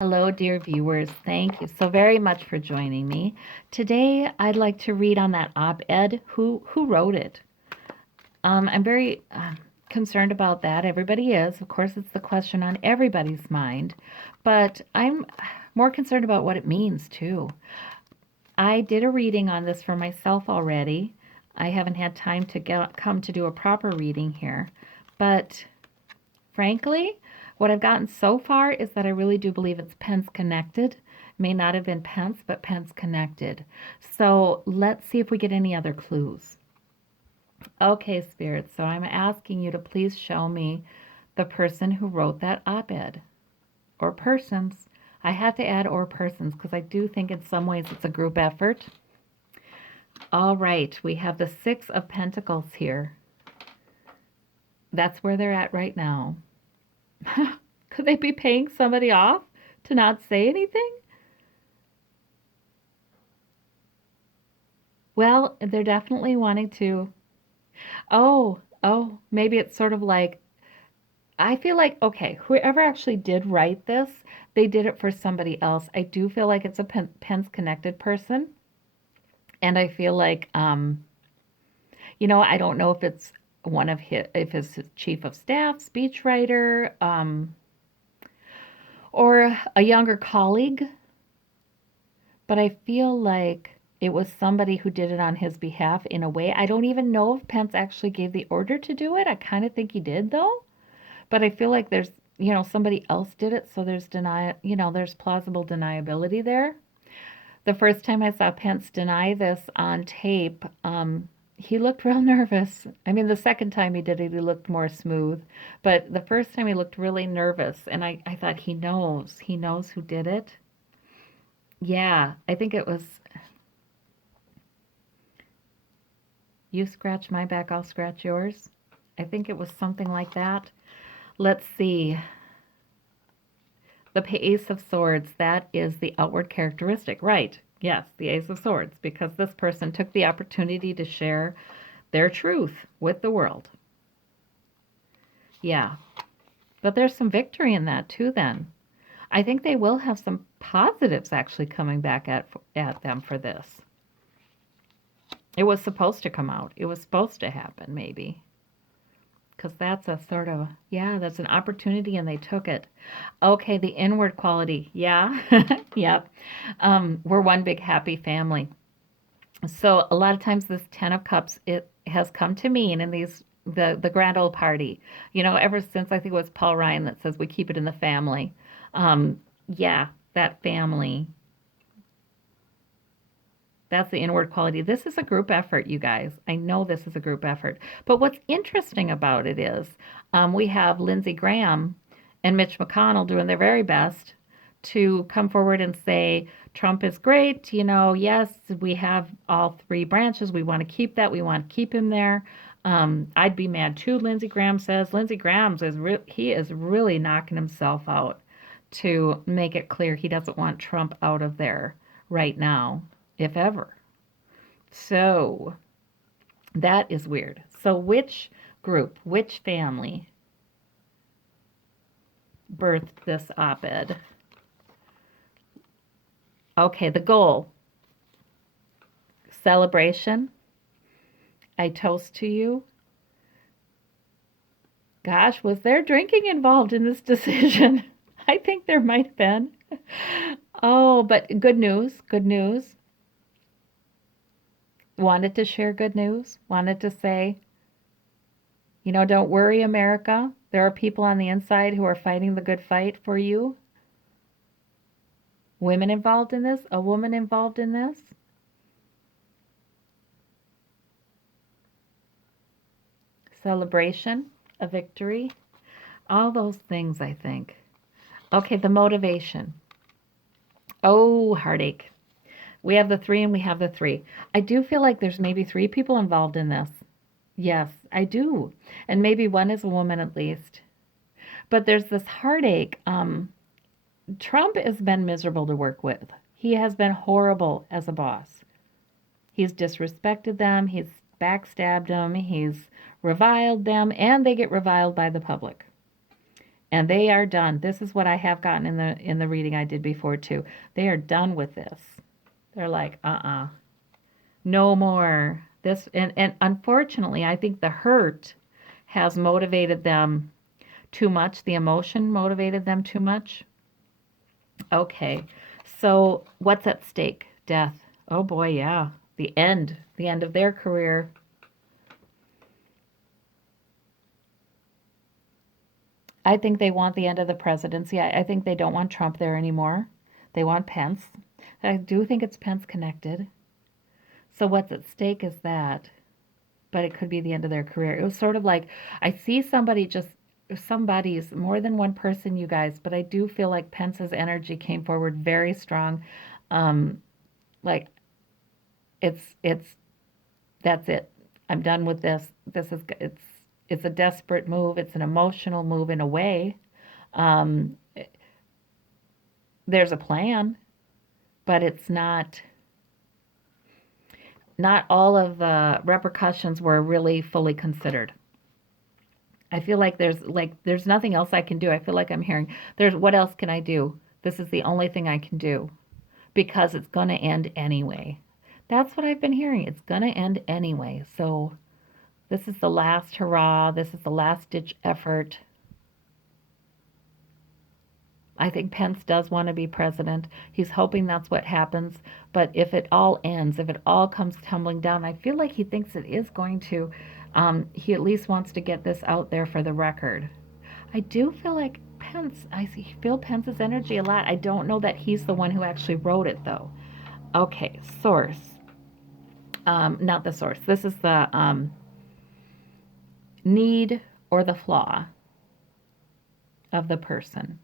Hello, dear viewers. Thank you so very much for joining me. Today, I'd like to read on that op-ed. Who wrote it? I'm very concerned about that. Everybody is. Of course, it's the question on everybody's mind. But I'm more concerned about what it means, too. I did a reading on this for myself already. I haven't had time to come to do a proper reading here. But frankly, what I've gotten so far is that I really do believe it's Pence connected. May not have been Pence, but Pence connected. So let's see if we get any other clues. Okay, Spirit, so I'm asking you to please show me the person who wrote that op-ed. Or persons. I had to add or persons because I do think in some ways it's a group effort. All right, we have the Six of Pentacles here. That's where they're at right now. Could they be paying somebody off to not say anything? Well, they're definitely wanting to. Oh, maybe it's sort of like, I feel like, okay, whoever actually did write this, they did it for somebody else. I do feel like it's a Pence connected person. And I feel like, I don't know if it's one of his, if it's his chief of staff, speechwriter, or a younger colleague, but I feel like it was somebody who did it on his behalf in a way. I don't even know if Pence actually gave the order to do it. I kind of think he did though, but I feel like there's, somebody else did it, so there's plausible deniability there. The first time I saw Pence deny this on tape, he looked real nervous. I mean, the second time he did it, he looked more smooth. But the first time he looked really nervous. And I thought, he knows. He knows who did it. Yeah, I think it was, you scratch my back, I'll scratch yours. I think it was something like that. Let's see. The Ace of Swords, that is the outward characteristic. Right. Yes, the Ace of Swords, because this person took the opportunity to share their truth with the world. Yeah. But there's some victory in that too, then. I think they will have some positives actually coming back at them for this. It was supposed to come out. It was supposed to happen, maybe. Because that's a sort of, yeah, that's an opportunity and they took it. Okay, the inward quality. Yeah. Yep. We're one big happy family. So a lot of times this 10 of cups, it has come to mean in these the grand old party, ever since I think it was Paul Ryan that says we keep it in the family. Yeah, that family. That's the inward quality. This is a group effort, you guys. I know this is a group effort. But what's interesting about it is we have Lindsey Graham and Mitch McConnell doing their very best to come forward and say, Trump is great. Yes, we have all three branches. We want to keep that. We want to keep him there. I'd be mad too, Lindsey Graham says. Lindsey Graham he is really knocking himself out to make it clear he doesn't want Trump out of there right now, if ever. So that is weird. So which group, which family birthed this op-ed? Okay, the goal. Celebration. I toast to you. Gosh, was there drinking involved in this decision? I think there might have been. Oh, but good news, good news. Wanted to share good news. Wanted to say, don't worry, America. There are people on the inside who are fighting the good fight for you. Women involved in this? A woman involved in this? Celebration, a victory. All those things, I think. Okay, the motivation. Oh, heartache. We have the three and we have the three. I do feel like there's maybe three people involved in this. Yes, I do. And maybe one is a woman at least. But there's this heartache. Trump has been miserable to work with. He has been horrible as a boss. He's disrespected them, he's backstabbed them, he's reviled them, and they get reviled by the public. And they are done. This is what I have gotten in the reading I did before too. They are done with this. They're like, no more. This and unfortunately, I think the hurt has motivated them too much. The emotion motivated them too much. Okay. So, what's at stake? Death. Oh boy, yeah. The end of their career. I think they want the end of the presidency. I think they don't want Trump there anymore. They want Pence. I do think it's Pence connected. So what's at stake is that, but it could be the end of their career. It was sort of like I see somebody's more than one person, you guys, but I do feel like Pence's energy came forward very strong. Um, like it's that's it. I'm done with this. It's a desperate move. It's an emotional move in a way. Um, there's a plan, but it's not all of the repercussions were really fully considered. I feel like there's nothing else I can do. I feel like I'm hearing there's what else can I do? This is the only thing I can do because it's going to end anyway. That's what I've been hearing. It's going to end anyway. So this is the last hurrah. This is the last ditch effort. I think Pence does want to be president. He's hoping that's what happens. But if it all ends, if it all comes tumbling down, I feel like he thinks it is going to. He at least wants to get this out there for the record. I do feel like feel Pence's energy a lot. I don't know that he's the one who actually wrote it, though. Okay, source. Not the source. This is the need or the flaw of the person.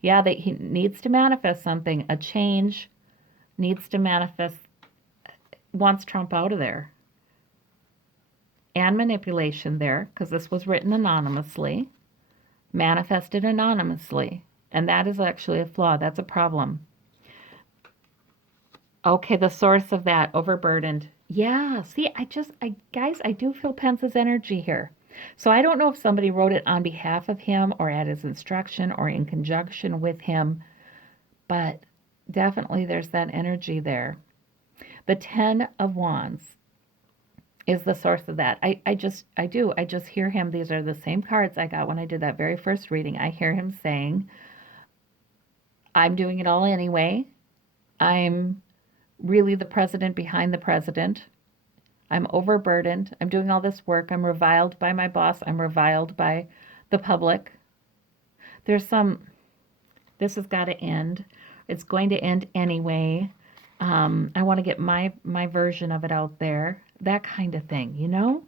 Yeah, that he needs to manifest something, a change needs to manifest, wants Trump out of there. And manipulation there, because this was written anonymously, manifested anonymously. And that is actually a flaw. That's a problem. Okay, the source of that, overburdened. Yeah, see, guys, I do feel Pence's energy here. So I don't know if somebody wrote it on behalf of him or at his instruction or in conjunction with him, but definitely there's that energy there. The Ten of Wands is the source of that. I just hear him. These are the same cards I got when I did that very first reading. I hear him saying, I'm doing it all anyway. I'm really the president behind the president. I'm overburdened. I'm doing all this work. I'm reviled by my boss. I'm reviled by the public. There's this has got to end. It's going to end anyway. I want to get my version of it out there. That kind of thing, you know?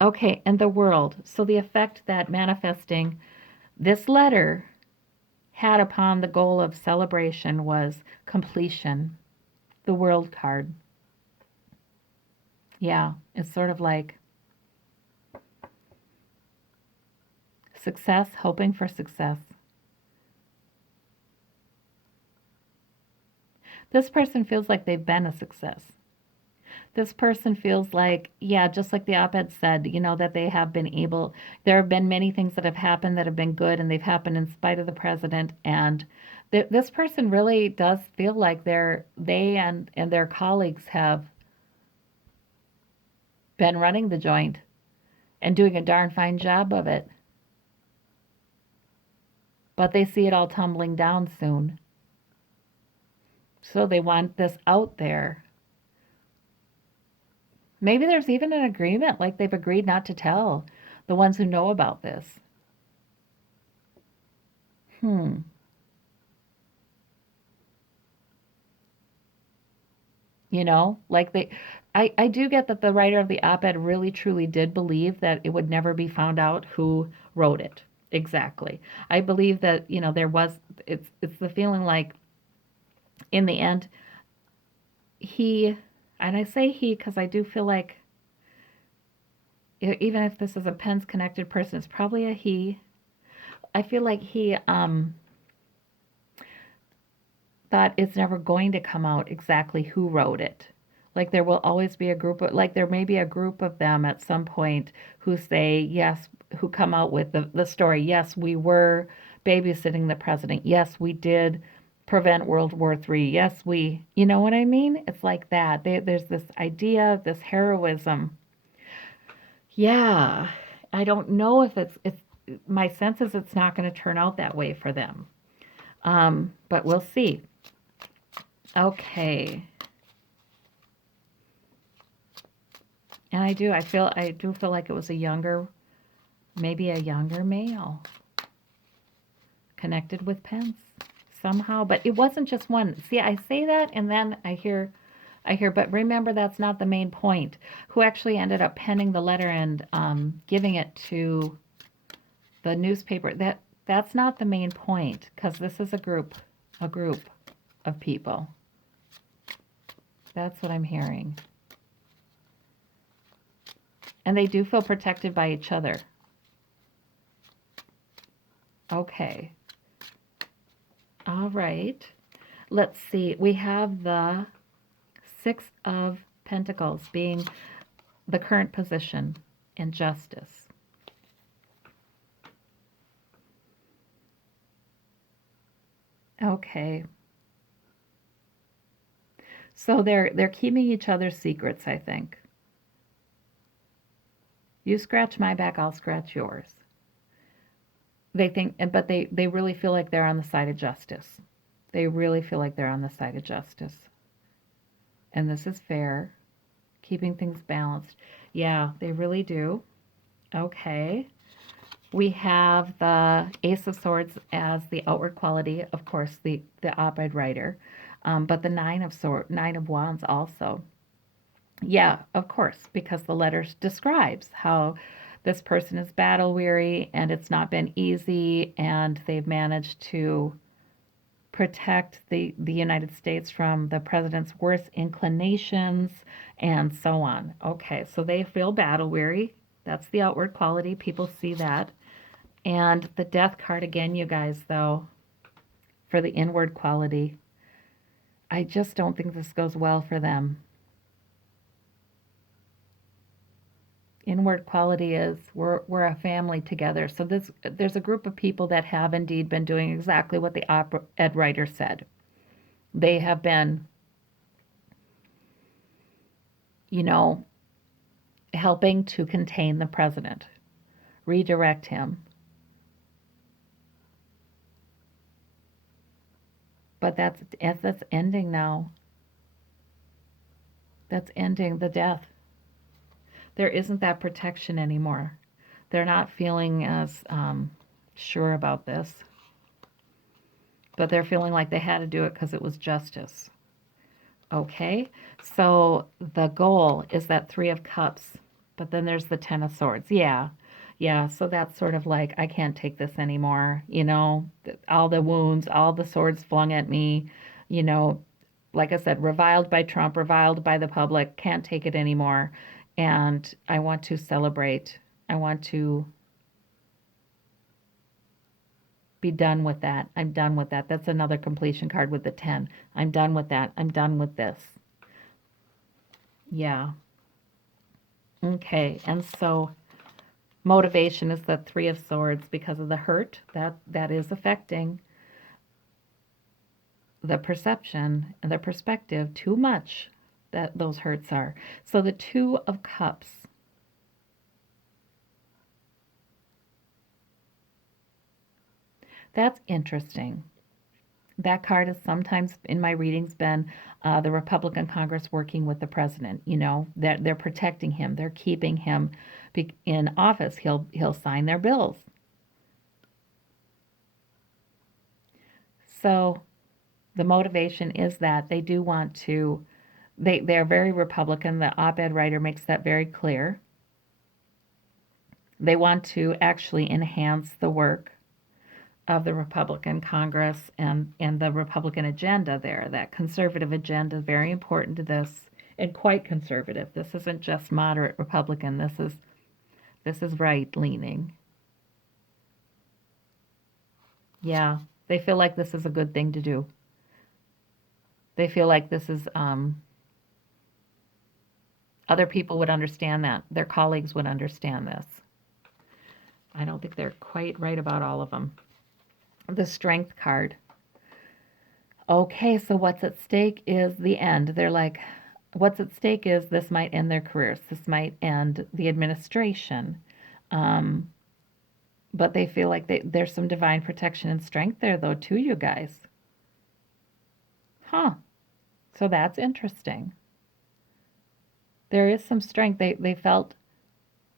Okay, and the world. So the effect that manifesting this letter had upon the goal of celebration was completion. The world card. Yeah, it's sort of like success, hoping for success. This person feels like they've been a success. This person feels like, yeah, just like the op ed said, that they have been able, there have been many things that have happened that have been good and they've happened in spite of the president. And this person really does feel like they and their colleagues have been running the joint and doing a darn fine job of it. But they see it all tumbling down soon. So they want this out there. Maybe there's even an agreement, like they've agreed not to tell the ones who know about this. Like I do get that the writer of the op-ed really truly did believe that it would never be found out who wrote it. Exactly. I believe that, there was, it's the feeling like in the end, and I say he because I do feel like even if this is a Pence connected person, it's probably a he. I feel like he thought it's never going to come out exactly who wrote it. Like there will always be a group of, like there may be a group of them at some point who say, yes, who come out with the story. Yes, we were babysitting the president. Yes, we did prevent World War III. Yes, you know what I mean? It's like that. There's this idea, this heroism. Yeah, I don't know if it's, my sense is it's not going to turn out that way for them. But we'll see. Okay. And I do feel like it was maybe a younger male connected with Pence somehow, but it wasn't just one. See, I say that and then but remember that's not the main point. Who actually ended up penning the letter and giving it to the newspaper? That's not the main point because this is a group of people. That's what I'm hearing. And they do feel protected by each other. Okay. All right. Let's see. We have the Six of Pentacles being the current position in justice. Okay. So they're keeping each other's secrets, I think. You scratch my back, I'll scratch yours. They think, but they really feel like they're on the side of justice. They really feel like they're on the side of justice. And this is fair, keeping things balanced. Yeah, they really do. Okay. We have the Ace of Swords as the outward quality, of course, the op-ed writer, but the Nine of Wands also. Yeah, of course, because the letter describes how this person is battle weary and it's not been easy, and they've managed to protect the United States from the president's worst inclinations and so on. Okay, so they feel battle weary. That's the outward quality. People see that. And the Death card again, you guys, though, for the inward quality. I just don't think this goes well for them. Inward quality is we're a family together. So there's a group of people that have indeed been doing exactly what the op-ed writer said. They have been, you know, helping to contain the president, redirect him. But that's ending now. That's ending the death. There isn't that protection anymore. They're not feeling as sure about this, but they're feeling like they had to do it because it was justice. Okay, so the goal is that Three of Cups, but then there's the Ten of Swords. Yeah, yeah, so that's sort of like, I can't take this anymore, all the wounds, all the swords flung at me, you know, like I said, reviled by Trump, reviled by the public, can't take it anymore. And I want to celebrate. I want to be done with that. I'm done with that. That's another completion card with the 10. I'm done with that. I'm done with this. Yeah. Okay. And so motivation is the Three of Swords because of the hurt that is affecting the perception and the perspective too much, that those hurts are. So the Two of Cups. That's interesting. That card has sometimes in my readings been the Republican Congress working with the president. They're protecting him. They're keeping him in office. He'll sign their bills. So the motivation is that they do want to. They're very Republican. The op-ed writer makes that very clear. They want to actually enhance the work of the Republican Congress and the Republican agenda there. That conservative agenda is very important to this, and quite conservative. This isn't just moderate Republican. This is right leaning. Yeah, they feel like this is a good thing to do. They feel like this is Other people would understand that. Their colleagues would understand this. I don't think they're quite right about all of them. The Strength card. Okay, so what's at stake is the end. They're like, what's at stake is this might end their careers. This might end the administration. Um, but they feel like there's some divine protection and strength there, though, too, you guys. Huh. So that's interesting. There is some strength. They felt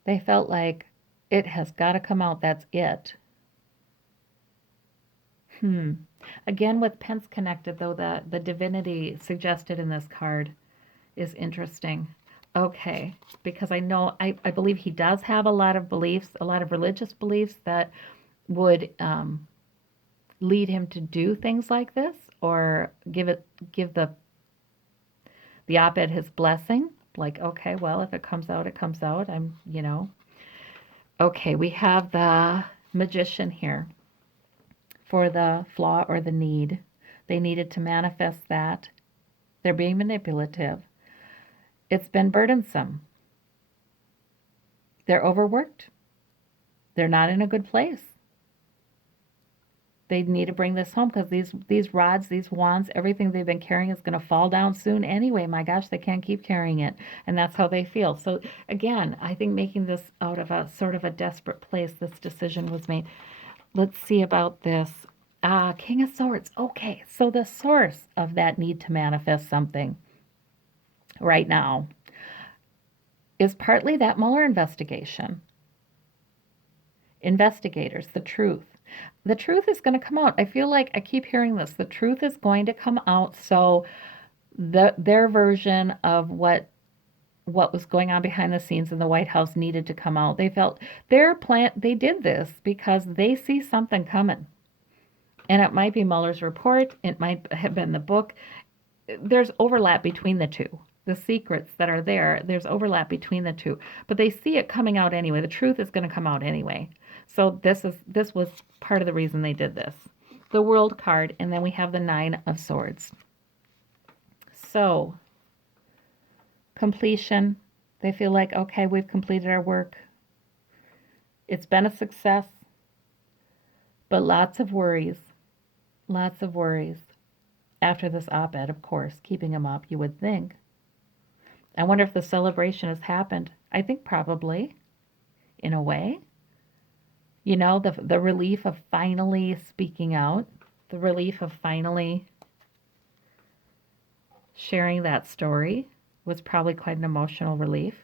like it has got to come out. That's it. Hmm. Again, with Pence connected, though, the divinity suggested in this card is interesting. Okay, because I believe he does have a lot of beliefs, a lot of religious beliefs that would lead him to do things like this, or give the op-ed his blessing. Like, okay, well, if it comes out, it comes out. Okay, we have the magician here for the flaw or the need. They needed to manifest that. They're being manipulative. It's been burdensome. They're overworked. They're not in a good place. They need to bring this home because these rods, these wands, everything they've been carrying is going to fall down soon anyway. My gosh, they can't keep carrying it, and that's how they feel. So again, I think making this out of a sort of a desperate place, this decision was made. Let's see about this. King of Swords. Okay, so the source of that need to manifest something right now is partly that Mueller investigation. Investigators, the truth. The truth is going to come out. I feel like I keep hearing this. The truth is going to come out. So their version of what was going on behind the scenes in the White House needed to come out. They felt their plan. They did this because they see something coming, and it might be Mueller's report. It might have been the book. There's overlap between the two. The secrets that are there, there's overlap between the two, but they see it coming out anyway. The truth is going to come out anyway. So this was part of the reason they did this. The World card, and then we have the Nine of Swords. So completion. They feel like, okay, we've completed our work. It's been a success, but lots of worries. Lots of worries. After this op-ed, of course, keeping them up, you would think. I wonder if the celebration has happened. I think probably, in a way. The relief of finally speaking out, the relief of finally sharing that story was probably quite an emotional relief.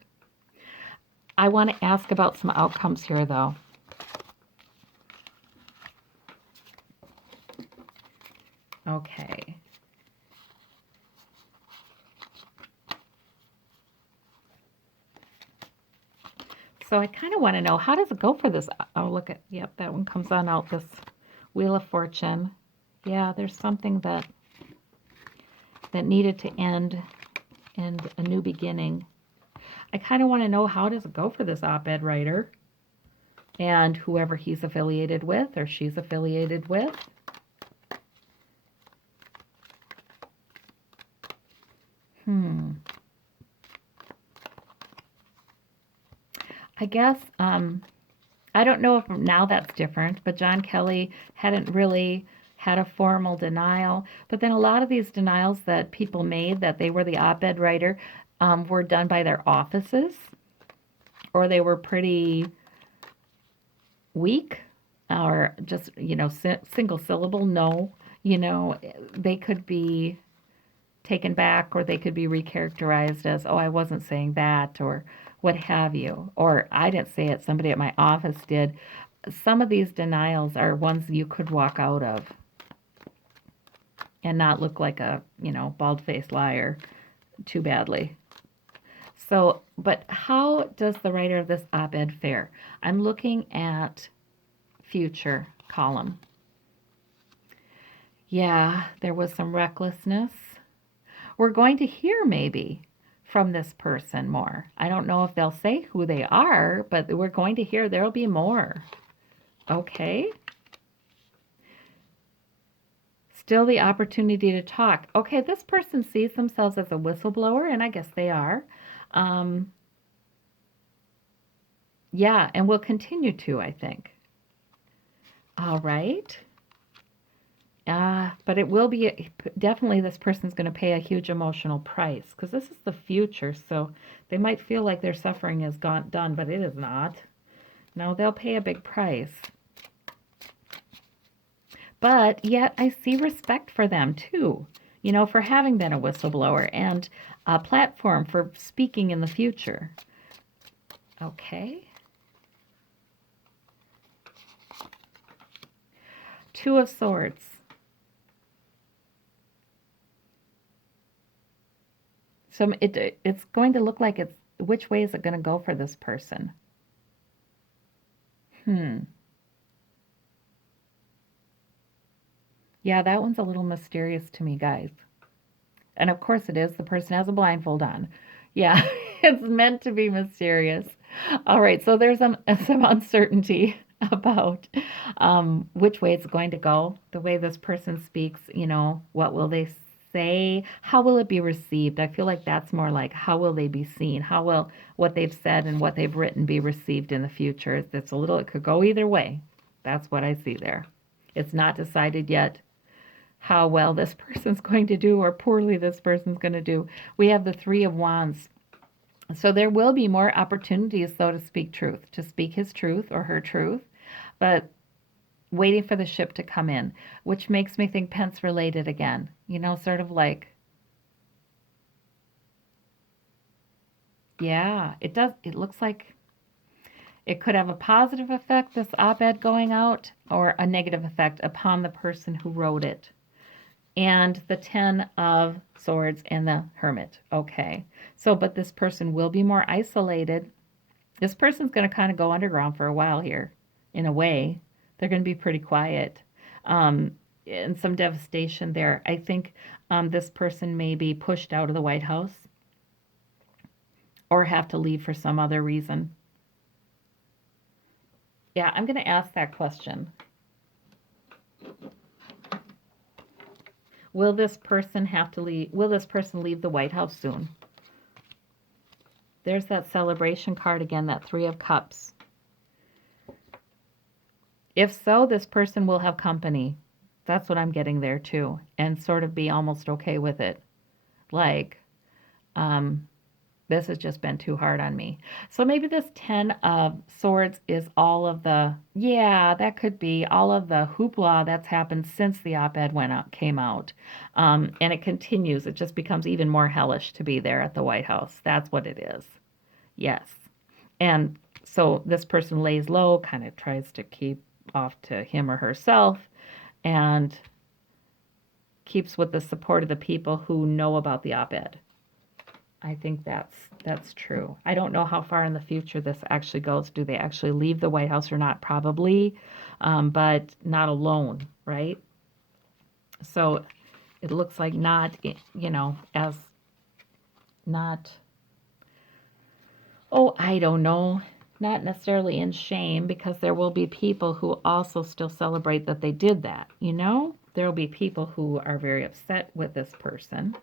I want to ask about some outcomes here, though. Okay. So I kind of want to know, how does it go for this? Oh, look at, yep, that one comes on out, this Wheel of Fortune. Yeah, there's something that needed to end and a new beginning. I kind of want to know, how does it go for this op-ed writer and whoever he's affiliated with or she's affiliated with. I guess, I don't know if now that's different, but John Kelly hadn't really had a formal denial. But then a lot of these denials that people made that they were the op-ed writer were done by their offices, or they were pretty weak, or just, single syllable, no. They could be taken back, or they could be recharacterized as, oh, I wasn't saying that, or what have you, or I didn't say it, somebody at my office did. Some of these denials are ones you could walk out of and not look like a, bald-faced liar too badly. So, but how does the writer of this op-ed fare? I'm looking at future column. Yeah, there was some recklessness. We're going to hear maybe from this person more. I don't know if they'll say who they are, but we're going to hear there'll be more. Okay. Still the opportunity to talk. Okay, this person sees themselves as a whistleblower, and I guess they are. Um, yeah, and will continue to, I think. All right. But it will be definitely this person's going to pay a huge emotional price because this is the future. So they might feel like their suffering is gone done, but it is not. No, they'll pay a big price. But yet I see respect for them too, for having been a whistleblower and a platform for speaking in the future. Okay. Two of Swords. So it's going to look like it's which way is it going to go for this person? Hmm. Yeah, that one's a little mysterious to me, guys. And of course it is. The person has a blindfold on. Yeah, it's meant to be mysterious. All right, so there's some uncertainty about which way it's going to go. The way this person speaks, what will they say? How will it be received? I feel like that's more like how will they be seen? How will what they've said and what they've written be received in the future? It could go either way. That's what I see there. It's not decided yet how well this person's going to do or poorly this person's going to do. We have the Three of Wands. So there will be more opportunities, though, to speak truth, to speak his truth or her truth, but waiting for the ship to come in, which makes me think Pence related again. Sort of like, yeah, it does. It looks like it could have a positive effect, this op ed going out, or a negative effect upon the person who wrote it. And the Ten of Swords and the Hermit. Okay. So, but this person will be more isolated. This person's going to kind of go underground for a while here, in a way. They're going to be pretty quiet. And some devastation there. I think this person may be pushed out of the White House or have to leave for some other reason. Yeah, I'm going to ask that question. Will this person have to leave? Will this person leave the White House soon? There's that celebration card again, that Three of Cups. If so, this person will have company. That's what I'm getting there too, and sort of be almost okay with it. Like, this has just been too hard on me. So maybe this Ten of Swords is all of that could be all of the hoopla that's happened since the op-ed came out. And it continues. It just becomes even more hellish to be there at the White House. That's what it is. Yes. And so this person lays low, kind of tries to keep off to him or herself, and keeps with the support of the people who know about the op-ed. I think that's true. I don't know how far in the future this actually goes. Do they actually leave the White House or not? Probably, but not alone, right? So it looks like not, as not, oh, I don't know, not necessarily in shame, because there will be people who also still celebrate that they did that, There will be people who are very upset with this person,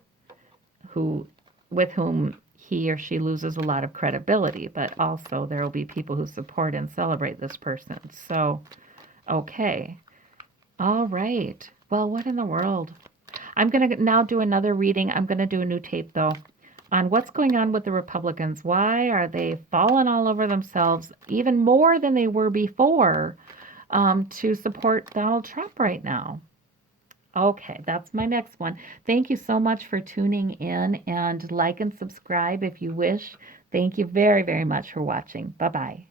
with whom he or she loses a lot of credibility, but also there will be people who support and celebrate this person. So, okay. All right. Well, what in the world? I'm going to now do another reading. I'm going to do a new tape, though, on what's going on with the Republicans. Why are they falling all over themselves, even more than they were before, to support Donald Trump right now? Okay, that's my next one. Thank you so much for tuning in, and like and subscribe if you wish. Thank you very, very much for watching. Bye-bye.